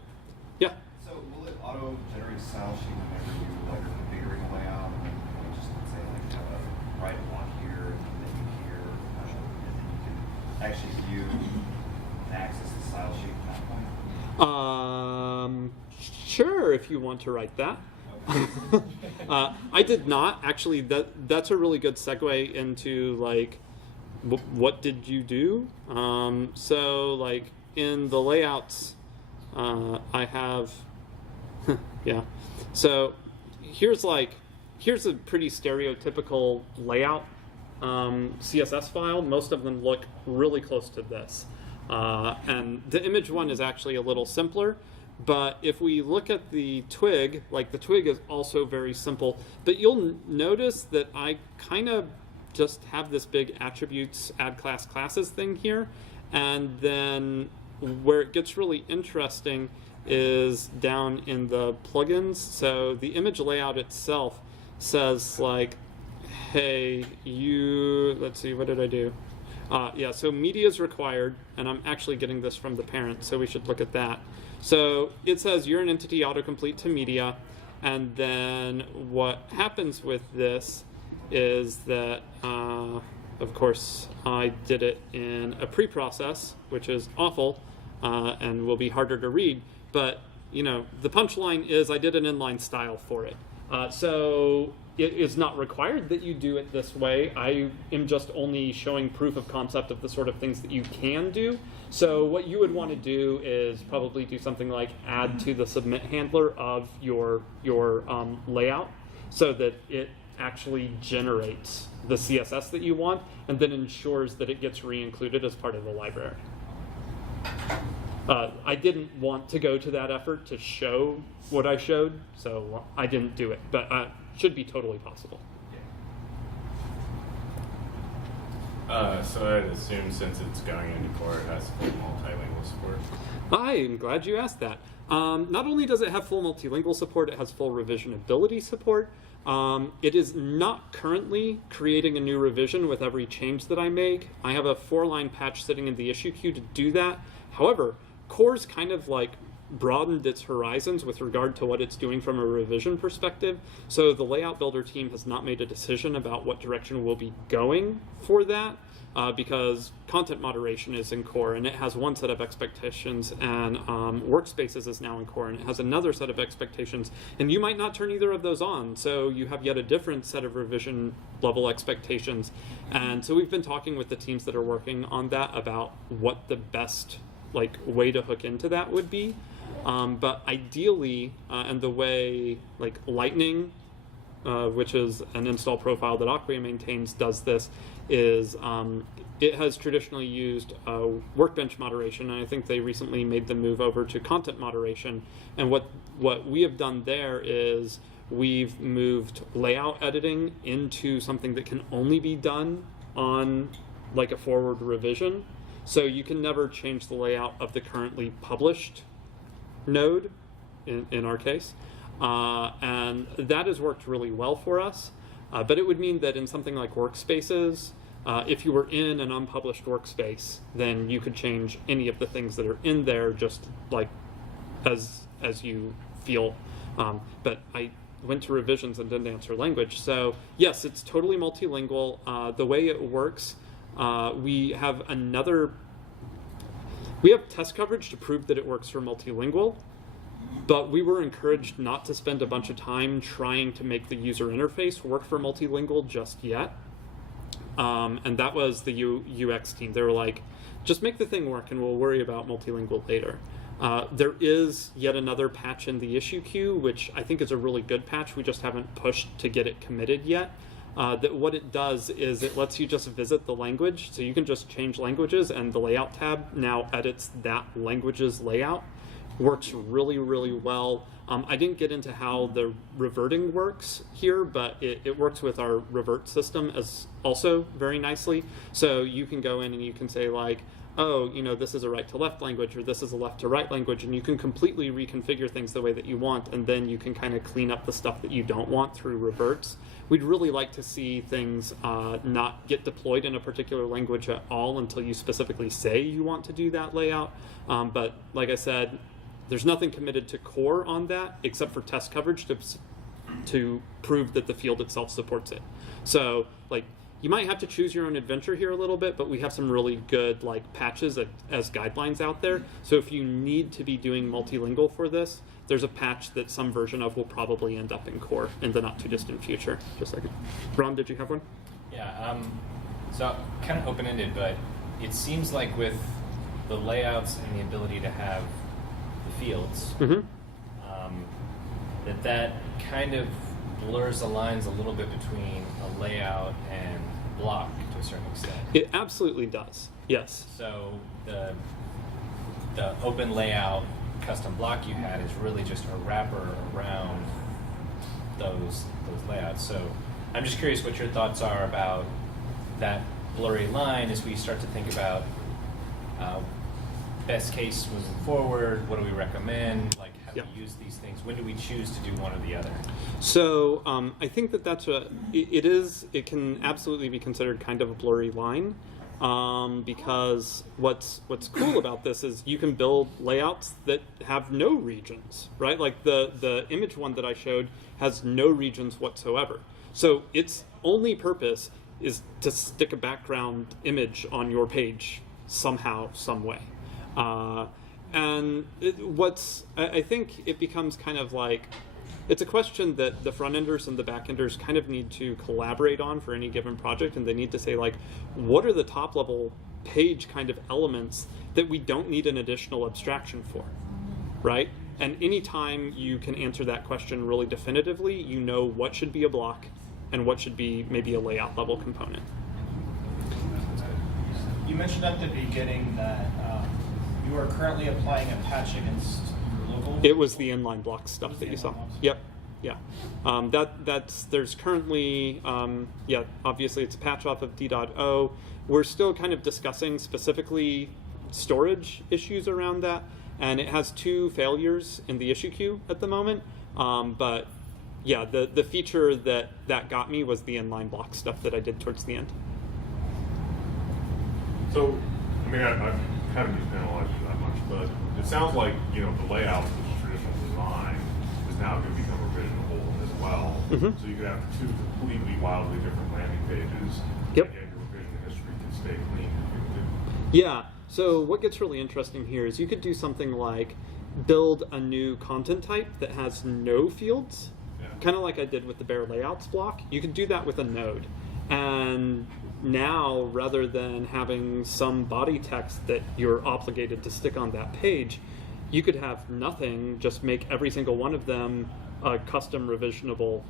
Yeah. So will it auto-generate style sheet whenever you are configuring a layout? And then just say like have a right block here and then you here, and then you can actually view and access the style sheet at that point? Sure, if you want to write that. I did not actually. That's a really good segue into like what did you do? So like in the layouts, I have yeah. So here's a pretty stereotypical layout CSS file. Most of them look really close to this, and the image one is actually a little simpler. But if we look at the twig, like the twig is also very simple, but you'll notice that I kind of just have this big attributes add class classes thing here. And then where it gets really interesting is down in the plugins. So the image layout itself says like, hey, let's see, what did I do? Yeah, so media is required, and I'm actually getting this from the parent, so we should look at that. So it says you're an entity autocomplete to media, and then what happens with this is that, of course, I did it in a pre-process, which is awful and will be harder to read, but the punchline is I did an inline style for it. So it is not required that you do it this way. I am just only showing proof of concept of the sort of things that you can do. So what you would want to do is probably do something like add to the submit handler of your layout so that it actually generates the CSS that you want and then ensures that it gets re-included as part of the library. I didn't want to go to that effort to show what I showed, so I didn't do it, but should be totally possible. So I'd assume since it's going into core, it has full multilingual support. I am glad you asked that. Not only does it have full multilingual support, it has full revisionability support. It is not currently creating a new revision with every change that I make. I have a 4-line patch sitting in the issue queue to do that. However, Core's kind of like broadened its horizons with regard to what it's doing from a revision perspective. So the layout builder team has not made a decision about what direction we'll be going for that because content moderation is in Core and it has one set of expectations, and workspaces is now in Core and it has another set of expectations, and you might not turn either of those on. So you have yet a different set of revision level expectations. And so we've been talking with the teams that are working on that about what the best way to hook into that would be. But ideally, and the way Lightning, which is an install profile that Acquia maintains, does this, is it has traditionally used workbench moderation, and I think they recently made the move over to content moderation. And what we have done there is we've moved layout editing into something that can only be done on like a forward revision. So you can never change the layout of the currently published node, in our case. And that has worked really well for us. But it would mean that in something like workspaces, if you were in an unpublished workspace, then you could change any of the things that are in there just like as you feel. But I went to revisions and didn't answer language. So yes, it's totally multilingual. The way it works, we have test coverage to prove that it works for multilingual, but we were encouraged not to spend a bunch of time trying to make the user interface work for multilingual just yet. And that was the UX team. They were like, just make the thing work and we'll worry about multilingual later. There is yet another patch in the issue queue, which I think is a really good patch. We just haven't pushed to get it committed yet. That what it does is it lets you just visit the language. So you can just change languages, and the layout tab now edits that language's layout. Works really, really well. I didn't get into how the reverting works here, but it works with our revert system as also very nicely. So you can go in and you can say like, oh, this is a right to left language, or this is a left to right language, and you can completely reconfigure things the way that you want, and then you can kind of clean up the stuff that you don't want through reverts. We'd really like to see things not get deployed in a particular language at all until you specifically say you want to do that layout. But like I said, there's nothing committed to core on that except for test coverage to prove that the field itself supports it. So like, you might have to choose your own adventure here a little bit, but we have some really good like patches as guidelines out there. So if you need to be doing multilingual for this, there's a patch that some version of will probably end up in core in the not too distant future. Just a second. Ron, did you have one? Yeah, so kind of open-ended, but it seems like with the layouts and the ability to have the fields, that kind of blurs the lines a little bit between a layout and block to a certain extent. It absolutely does, yes. So the open layout custom block you had is really just a wrapper around those layouts. So I'm just curious what your thoughts are about that blurry line as we start to think about best case moving forward. What do we recommend? Like, how do we use these things? When do we choose to do one or the other? So I think that's it can absolutely be considered kind of a blurry line, because what's cool about this is you can build layouts that have no regions, right? Like the image one that I showed has no regions whatsoever. So its only purpose is to stick a background image on your page somehow, some way. And I think it becomes kind of like, it's a question that the front-enders and the back-enders kind of need to collaborate on for any given project, and they need to say, like, what are the top-level page kind of elements that we don't need an additional abstraction for, right? And anytime you can answer that question really definitively, you know what should be a block and what should be maybe a layout-level component. You mentioned at the beginning that you are currently applying a patch against your local. It was the inline block stuff that you saw. Yep. Yeah. There's currently, obviously it's a patch off of D.O. We're still kind of discussing specifically storage issues around that, and it has 2 failures in the issue queue at the moment. But yeah, the feature that got me was the inline block stuff that I did towards the end. So, I mean, I haven't used Panelizer that much, but it sounds like, the layout of the traditional design is now going to become revisionable as well. Mm-hmm. So you could have 2 completely wildly different landing pages. Yep. And your revision history can stay clean. Yeah. So what gets really interesting here is you could do something like build a new content type that has no fields, kind of like I did with the bare layouts block. You could do that with a node. And now, rather than having some body text that you're obligated to stick on that page, you could have nothing, just make every single one of them a custom revisionable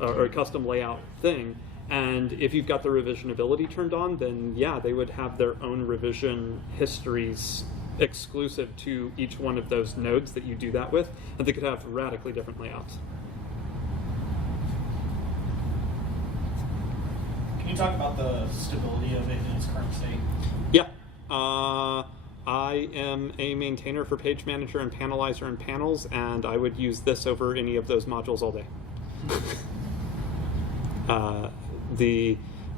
or a custom layout thing. And if you've got the revisionability turned on, then yeah, they would have their own revision histories exclusive to each one of those nodes that you do that with, and they could have radically different layouts. Can you talk about the stability of it in its current state? Yeah. I am a maintainer for Page Manager and Panelizer and Panels, and I would use this over any of those modules all day.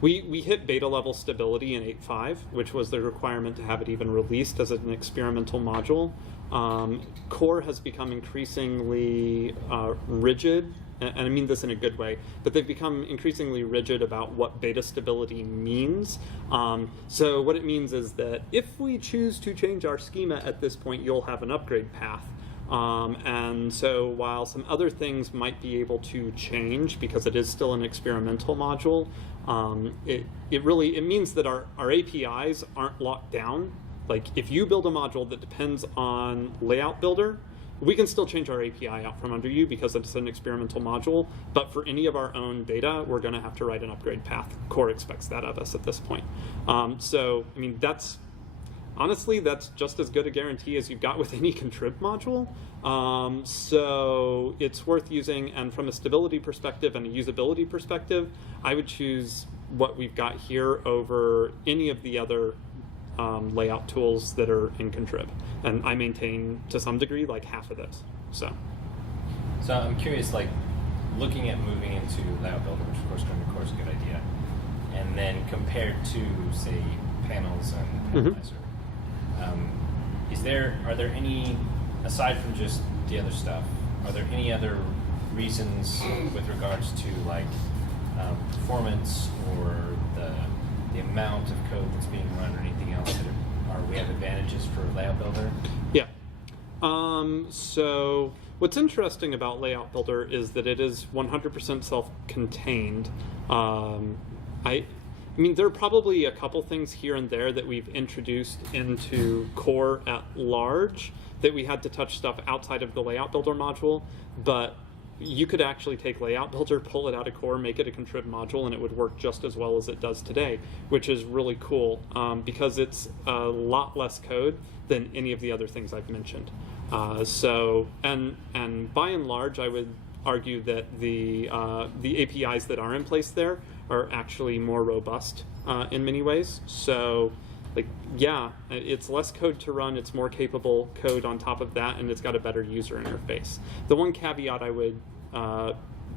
We hit beta level stability in 8.5, which was the requirement to have it even released as an experimental module. Core has become increasingly rigid, and I mean this in a good way, but they've become increasingly rigid about what beta stability means. So what it means is that if we choose to change our schema at this point, you'll have an upgrade path. And so while some other things might be able to change because it is still an experimental module, it means that our APIs aren't locked down. Like if you build a module that depends on Layout Builder, we can still change our API out from under you because it's an experimental module, but for any of our own data, we're going to have to write an upgrade path. Core expects that of us at this point. So, I mean, honestly, that's just as good a guarantee as you've got with any contrib module. So it's worth using, and from a stability perspective and a usability perspective, I would choose what we've got here over any of the other layout tools that are in contrib. And I maintain, to some degree, like half of those. So I'm curious, like, looking at moving into Layout Builder, which of course during the course is a good idea, and then compared to, say, Panels and Panelizer, are there any, aside from just the other stuff, are there any other reasons with regards to like performance or the amount of code that's being run or anything else that we have advantages for Layout Builder? Yeah. So what's interesting about Layout Builder is that it is 100% self-contained. I mean, there are probably a couple things here and there that we've introduced into Core at large that we had to touch stuff outside of the Layout Builder module, but you could actually take Layout Builder, pull it out of Core, make it a contrib module, and it would work just as well as it does today, which is really cool because it's a lot less code than any of the other things I've mentioned. And by and large, I would argue that the APIs that are in place there are actually more robust in many ways. So, like, yeah, it's less code to run, it's more capable code on top of that, and it's got a better user interface. The one caveat I would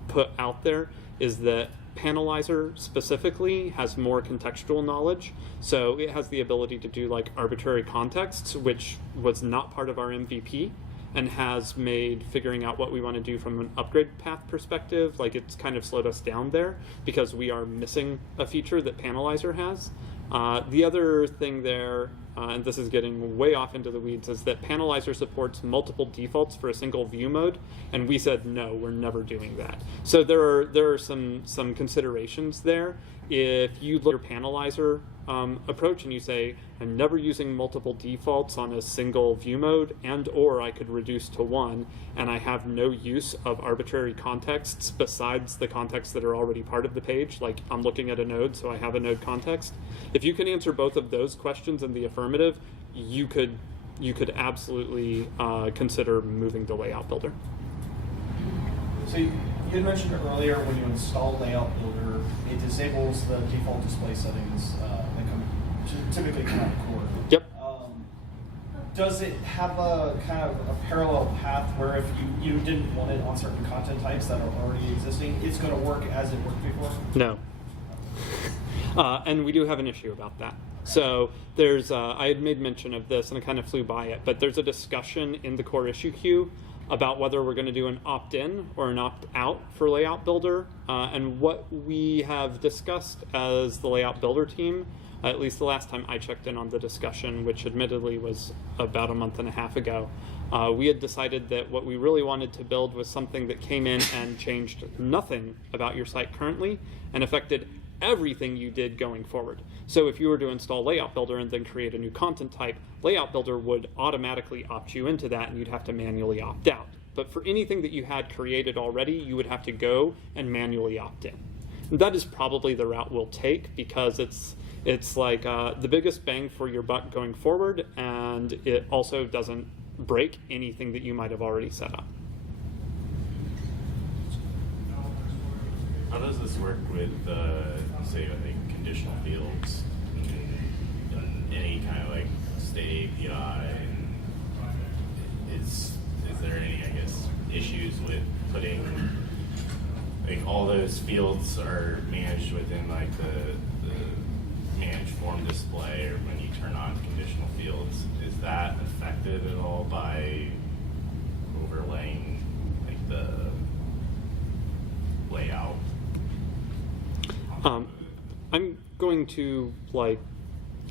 put out there is that Panelizer specifically has more contextual knowledge, so it has the ability to do like arbitrary contexts, which was not part of our MVP, and has made figuring out what we want to do from an upgrade path perspective, like it's kind of slowed us down there because we are missing a feature that Panelizer has. The other thing there, and this is getting way off into the weeds, is that Panelizer supports multiple defaults for a single view mode, and we said no, we're never doing that. So there are some considerations there. If you look at your Panelizer approach and you say, I'm never using multiple defaults on a single view mode, and or I could reduce to one, and I have no use of arbitrary contexts besides the contexts that are already part of the page, like I'm looking at a node, so I have a node context. If you can answer both of those questions in the affirmative, you could absolutely consider moving to Layout Builder. So you had mentioned earlier when you install Layout Builder, it disables the default display settings that typically come out of Core. Yep. Does it have a kind of a parallel path where if you didn't want it on certain content types that are already existing, it's going to work as it worked before? No. And we do have an issue about that. So there's, I had made mention of this and I kind of flew by it, but there's a discussion in the Core issue queue about whether we're going to do an opt-in or an opt-out for Layout Builder. And what we have discussed as the Layout Builder team, at least the last time I checked in on the discussion, which admittedly was about a month and a half ago, we had decided that what we really wanted to build was something that came in and changed nothing about your site currently and affected everything you did going forward. So if you were to install Layout Builder and then create a new content type, Layout Builder would automatically opt you into that and you'd have to manually opt out. But for anything that you had created already, you would have to go and manually opt in. And that is probably the route we'll take because it's like the biggest bang for your buck going forward, and it also doesn't break anything that you might have already set up. How does this work with, say, I think conditional fields? Any kind of like state API? Is there any, I guess, issues with putting like all those fields are managed within like the manage form display, or when you turn on conditional fields, is that affected at all by overlaying like the layout? I'm going to like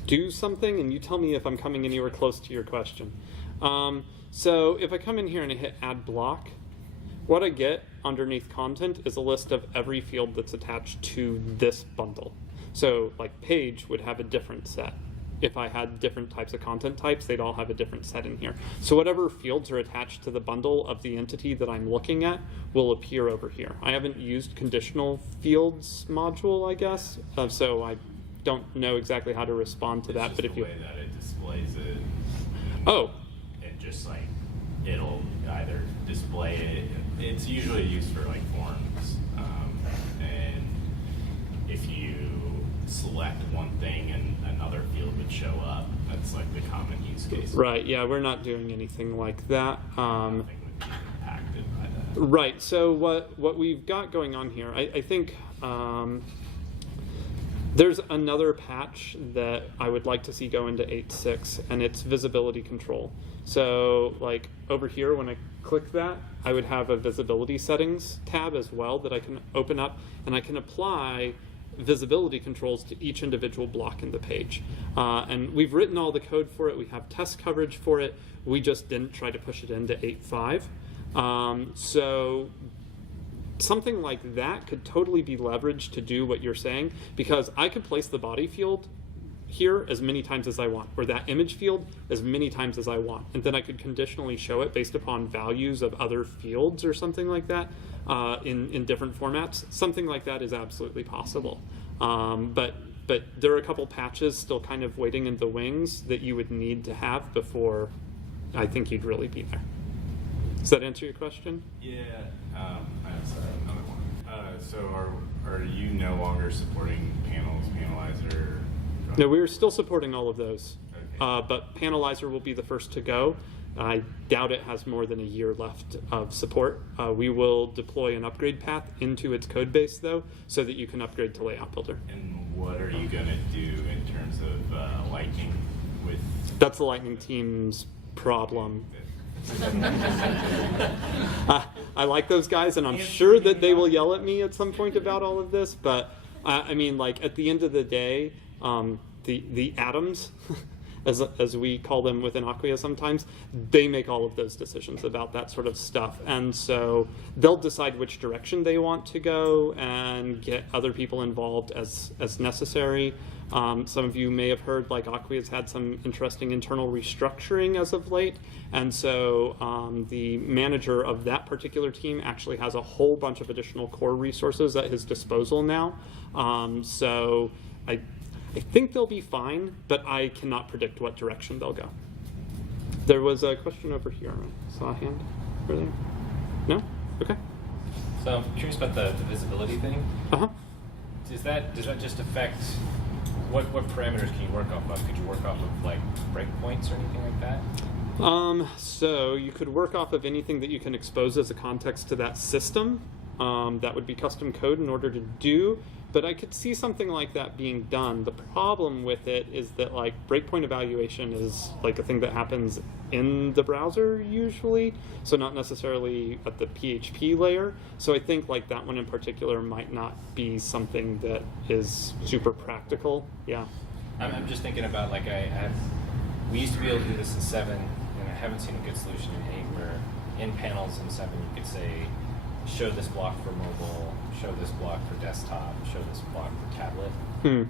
do something, and you tell me if I'm coming anywhere close to your question. So if I come in here and I hit add block, what I get underneath content is a list of every field that's attached to this bundle. So like page would have a different set. If I had different types of content types, they'd all have a different set in here. So whatever fields are attached to the bundle of the entity that I'm looking at will appear over here. I haven't used conditional fields module, I guess, so I don't know exactly how to respond to that. It's But just if the you way that it displays it. Oh. And just like it'll either display it. It's usually used for like forms, and if you select one thing and another field would show up, that's like the common use case. Right, yeah, we're not doing anything like that. Nothing would be impacted by that. Right, so what we've got going on here, I think there's another patch that I would like to see go into 8.6, and it's visibility control. So like over here, when I click that, I would have a visibility settings tab as well that I can open up, and I can apply visibility controls to each individual block in the page. And we've written all the code for it. We have test coverage for it. We just didn't try to push it into 8.5. So something like that could totally be leveraged to do what you're saying, because I could place the body field here as many times as I want, or that image field as many times as I want, and then I could conditionally show it based upon values of other fields or something like that in different formats. Something like that is absolutely possible. But there are a couple patches still kind of waiting in the wings that you would need to have before I think you'd really be there. Does that answer your question? Yeah. I have another one. So are you no longer supporting panels, Panelizer? No, we're still supporting all of those. Okay. But Panelizer will be the first to go. I doubt it has more than a year left of support. We will deploy an upgrade path into its code base, though, so that you can upgrade to Layout Builder. And what are you going to do in terms of Lightning with... That's the Lightning team's problem. I like those guys, and I'm sure that they will yell at me at some point about all of this, but I mean, like, at the end of the day, the atoms, as we call them within Acquia sometimes, they make all of those decisions about that sort of stuff. And so they'll decide which direction they want to go and get other people involved as necessary. Some of you may have heard, like, Acquia's had some interesting internal restructuring as of late. And so the manager of that particular team actually has a whole bunch of additional core resources at his disposal now. So I think they'll be fine, but I cannot predict what direction they'll go. There was a question over here. I saw a hand earlier. No? Okay. So I'm curious about the visibility thing. Uh-huh. Does that just affect what parameters can you work off of? Could you work off of like breakpoints or anything like that? So you could work off of anything that you can expose as a context to that system. That would be custom code in order to do, but I could see something like that being done. The problem with it is that, like, breakpoint evaluation is like a thing that happens in the browser usually, so not necessarily at the PHP layer. So I think like that one in particular might not be something that is super practical. Yeah. I'm just thinking about, like, we used to be able to do this in 7, and I haven't seen a good solution in 8 where in panels in 7 you could say, show this block for mobile, show this block for desktop, show this block for tablet. And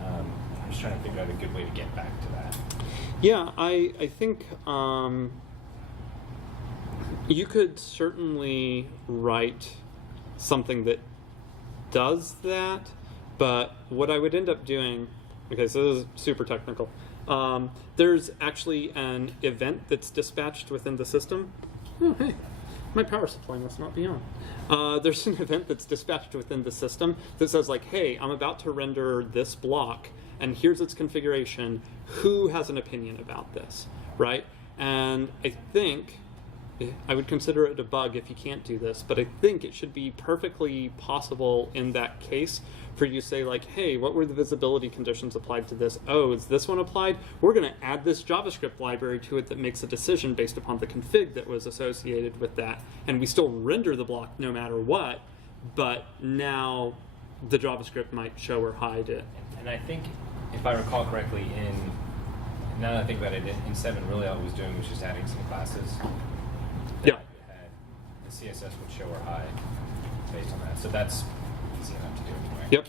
I'm just trying to figure out a good way to get back to that. Yeah, I think you could certainly write something that does that, but what I would end up doing, okay, so this is super technical. There's actually an event that's dispatched within the system. Oh, hey. My power supply must not be on. There's an event that's dispatched within the system that says like, hey, I'm about to render this block, and here's its configuration. Who has an opinion about this, right? And I think, I would consider it a bug if you can't do this, but I think it should be perfectly possible in that case for you to say like, hey, what were the visibility conditions applied to this? Oh, is this one applied? We're going to add this JavaScript library to it that makes a decision based upon the config that was associated with that. And we still render the block no matter what, but now the JavaScript might show or hide it. And I think, if I recall correctly, now that I think about it, in 7, really all it was doing was just adding some classes. Yeah. Had, the CSS would show or hide based on that. So that's easy enough to do anyway. Yep.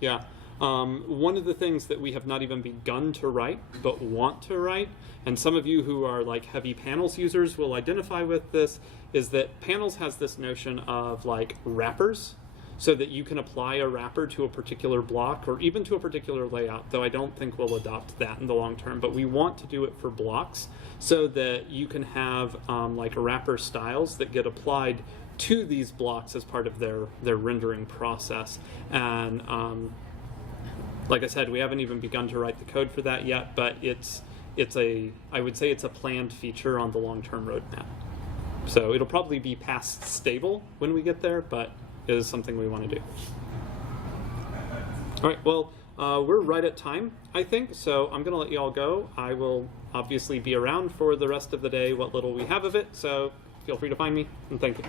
Yeah. One of the things that we have not even begun to write, but want to write, and some of you who are like heavy panels users will identify with this, is that panels has this notion of like wrappers, so that you can apply a wrapper to a particular block or even to a particular layout, though I don't think we'll adopt that in the long term. But we want to do it for blocks so that you can have like wrapper styles that get applied to these blocks as part of their rendering process. And like I said, we haven't even begun to write the code for that yet, but I would say it's a planned feature on the long-term roadmap. So it'll probably be past stable when we get there, but it is something we want to do. All right, well, we're right at time, I think, so I'm going to let you all go. I will obviously be around for the rest of the day, what little we have of it, so feel free to find me, and thank you.